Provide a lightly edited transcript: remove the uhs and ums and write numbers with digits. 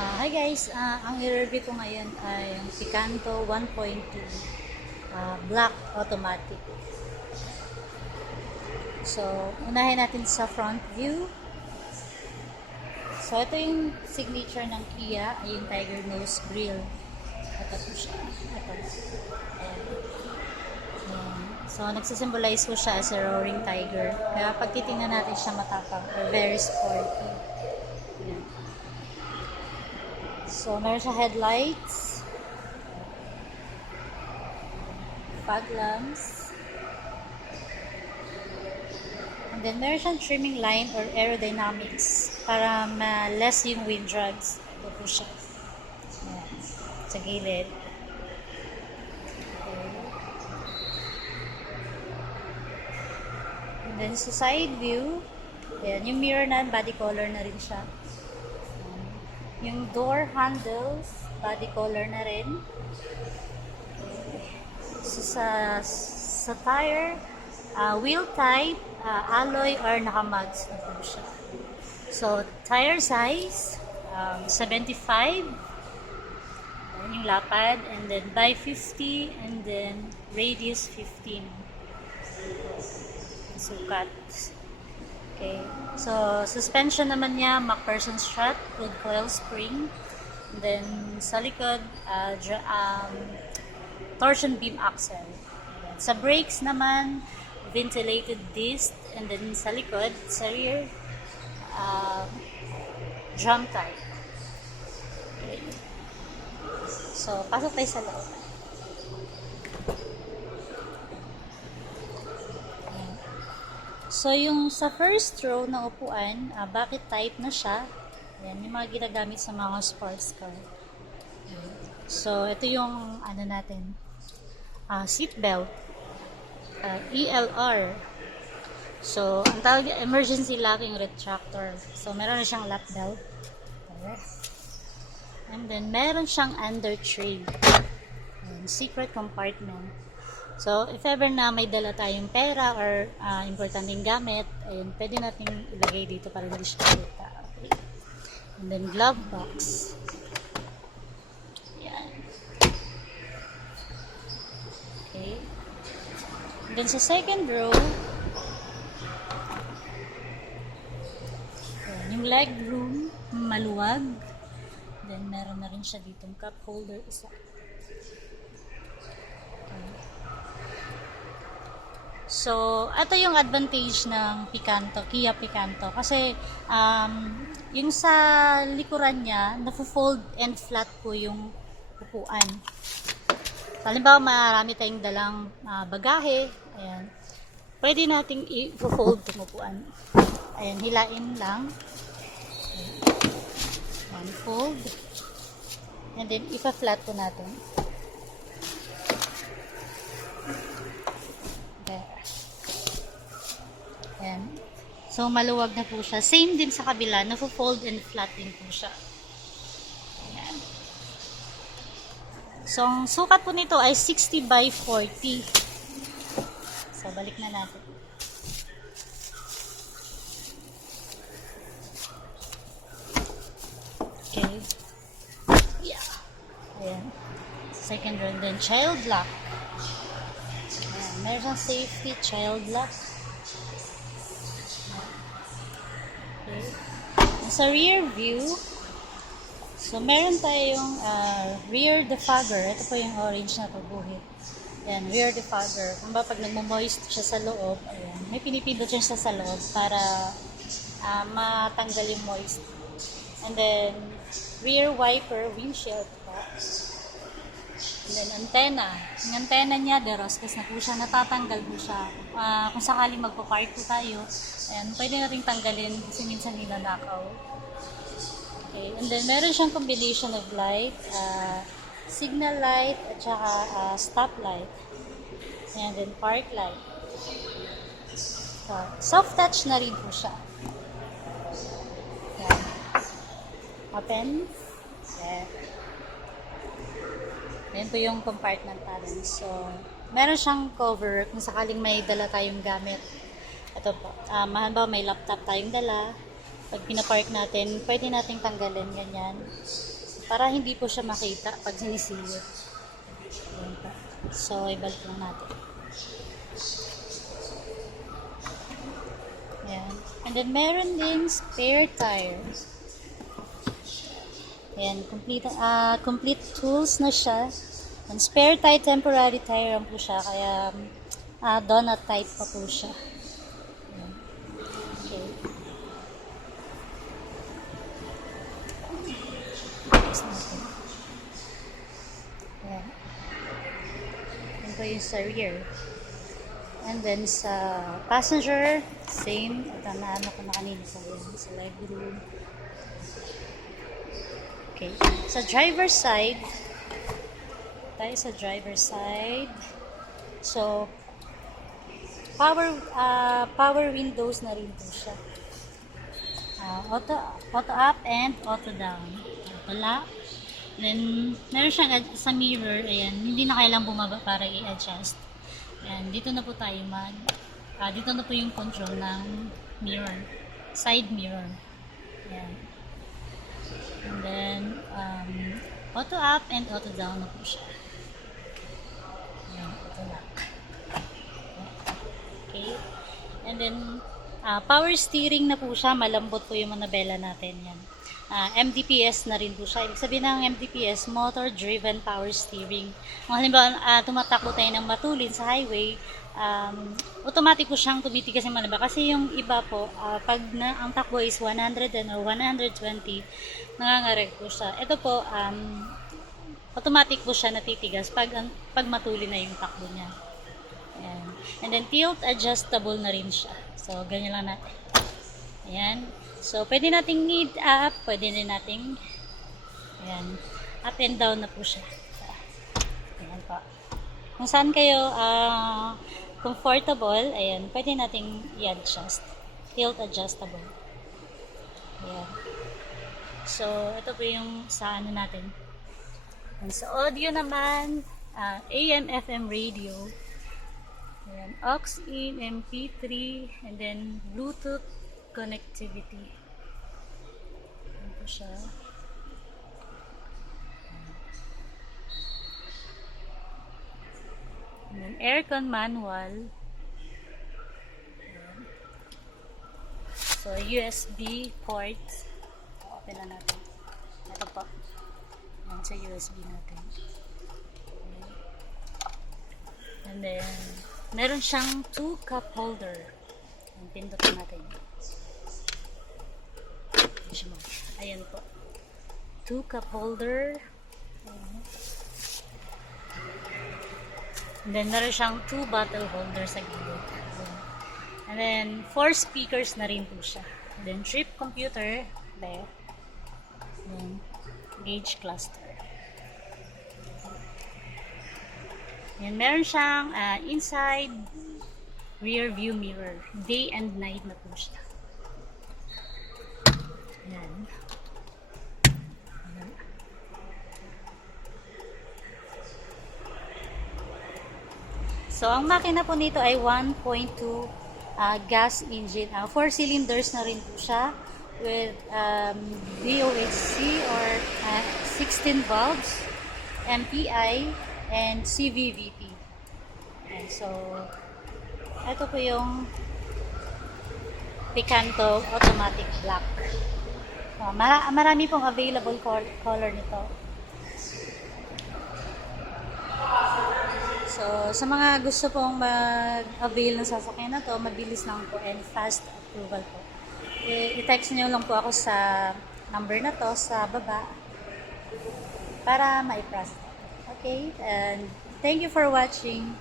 Hi guys, ang i-review ko ngayon ay yung Picanto 1.2 Black Automatic. So, unahin natin sa front view. So, ito yung signature ng Kia, ay yung Tiger Nose Grille. Ito po siya. Ito. Ayan. Ayan. So, nagsisimbolize ko siya as a roaring tiger. Kaya pag titingnan natin siya matapang or very sporty. Ayan. So, meron siya headlights, fog lamps, and then meron siyang trimming line or aerodynamics para ma-less yung wind drags. Ito po siya. Ayan. Sa gilid. Okay. And then sa side view, ayan, yung mirror na body color na rin siya. Yung door handles, body color na rin. So, sa tire, wheel type, alloy or naka-muds na po siya. So, tire size, 75. Yung lapad, and then by 50, and then radius 15. Sukat. Okay. So, suspension naman niya, MacPherson strut with coil spring. And then, sa likod, torsion beam axle. Sa brakes naman, ventilated disc. And then, sa likod, sa rear, drum type. Okay. So, pasok tayo sa loob. So, yung sa first row na upuan, bucket type na siya. Ayan, yung mga ginagamit sa mga sports car. So, ito yung, natin, seat belt. ELR. So, ang tawag, emergency locking retractor. So, meron na siyang lap belt. And then, meron siyang under tray. Ayan, secret compartment. So, if ever na may dala tayong pera or importanteng gamit, ayun, pwede natin ilagay dito para hindi siya kita. Okay. And then, glove box. Yan. Okay. And then, sa second row, ayan, yung leg room, maluwag. Then, meron na rin siya ditong cup holder isa. So, ito yung advantage ng Picanto, Kia Picanto. Kasi, yung sa likuran niya, na-fold and flat po yung upuan. Halimbawa, marami tayong dalang bagahe. Ayan. Pwede nating i-fold yung upuan. Ayan, hilain lang. Ayan, fold. And then, ipa-flat po natin. Ayan. So, maluwag na po siya. Same din sa kabila. Nafo-fold and flat din po siya. Ayan. So, ang sukat po nito ay 60 by 40. So, balik na natin. Okay. Yeah. Ayan. Second round din. Child lock. Ayan. Meron siyang safety child lock. Sa rear view, so meron tayong rear defogger. Ito po yung orange na pagbuhit. Ayan, rear defogger. Kung ba pag nagmo-moist siya sa loob, ayan, may pinipindot siya sa loob para matanggal yung moist. And then, rear wiper, windshield pa. And then, antenna. Yung antenna niya, deroscas na po siya, natatanggal po siya. Kung sakaling magpa-park po tayo, ayan, pwede natin tanggalin kasi minsan nilalakaw. Okay, and then meron siyang combination of light, signal light, at saka stop light. And then park light. So, soft touch na rin po siya. Ayan. Open. Ayan. Ayan po yung compartment natin. So, meron siyang cover kung sakaling may dala tayong gamit. Ito po. Halimbawa may laptop tayong dala. Pag pinapark natin, pwede nating tanggalin ganyan. Para hindi po siya makita pag sinisilip. Ayan pa. So, ibalik lang natin. Ayan. And then, meron din spare tire. Ayan, complete tools na siya. And spare tire, temporary tire lang po siya. Kaya, donut type pa po siya. Ayan. Okay. Next natin. Ayan. Yan po yung sa rear. And then sa passenger, same. At naano ko na kanina sa leg room. Okay. Sa driver's side, tayo sa driver's side. So, power windows na rin po siya. Auto up and auto down. Auto lock. Then, meron siyang sa mirror, ayan, hindi na kailangang bumaba para i-adjust. Ayan, dito na po tayo dito na po yung control ng mirror. Side mirror. Ayan. And then, auto up and auto down na po siya. Ayan, auto lock. Okay. And then, power steering na po siya. Malambot po yung manabela natin. Yan. MDPS na rin po siya. Ibig sabihin ng MDPS, Motor Driven Power Steering. Kung halimbawa, tumatakbo tayo ng matulin sa highway, automatic po siyang tumitigas yung manabela. Kasi yung iba po, pag ang takbo is 100 or 120, nangangarag po siya. Ito po, automatic po siya natitigas pag matulin na yung takbo niya. Ayan. And then, tilt adjustable na rin siya. So, ganyan lang natin. Ayan. So, pwede nating need up, pwede din nating, ayan, up and down na po siya. Ayan po. Kung saan kayo comfortable, ayan, pwede nating i-adjust. Tilt adjustable. Ayan. So, ito po yung sa ano natin. And sa audio naman, AM, FM radio. Ayan, aux in, MP3, and then Bluetooth connectivity. Ayan po siya. And then aircon manual. Ayan. So, USB ports. Open na natin. Ito po. Ayan sa USB natin. Ayan. And then, meron siyang 2 cup holder. Pindutin natin. Ayan po. 2 cup holder. Ayan. And then, meron siyang 2 bottle holder sa gilid. And then, 4 speakers na rin po siya. And then, trip computer. There. And gauge cluster. Ayan, meron siyang inside rear view mirror. Day and night na po siya. Ayan. Ayan. So, ang makina po nito ay 1.2 gas engine. 4 cylinders na rin po siya with VOHC or 16 valves, MPI, and CVVP. And so, ito po yung Picanto Automatic Black. Marami pong available color nito. So, sa mga gusto pong mag-avail ng sasakyan na to, mabilis lang po and fast approval po. I-text nyo lang po ako sa number na to sa baba para ma-process. Okay? And thank you for watching.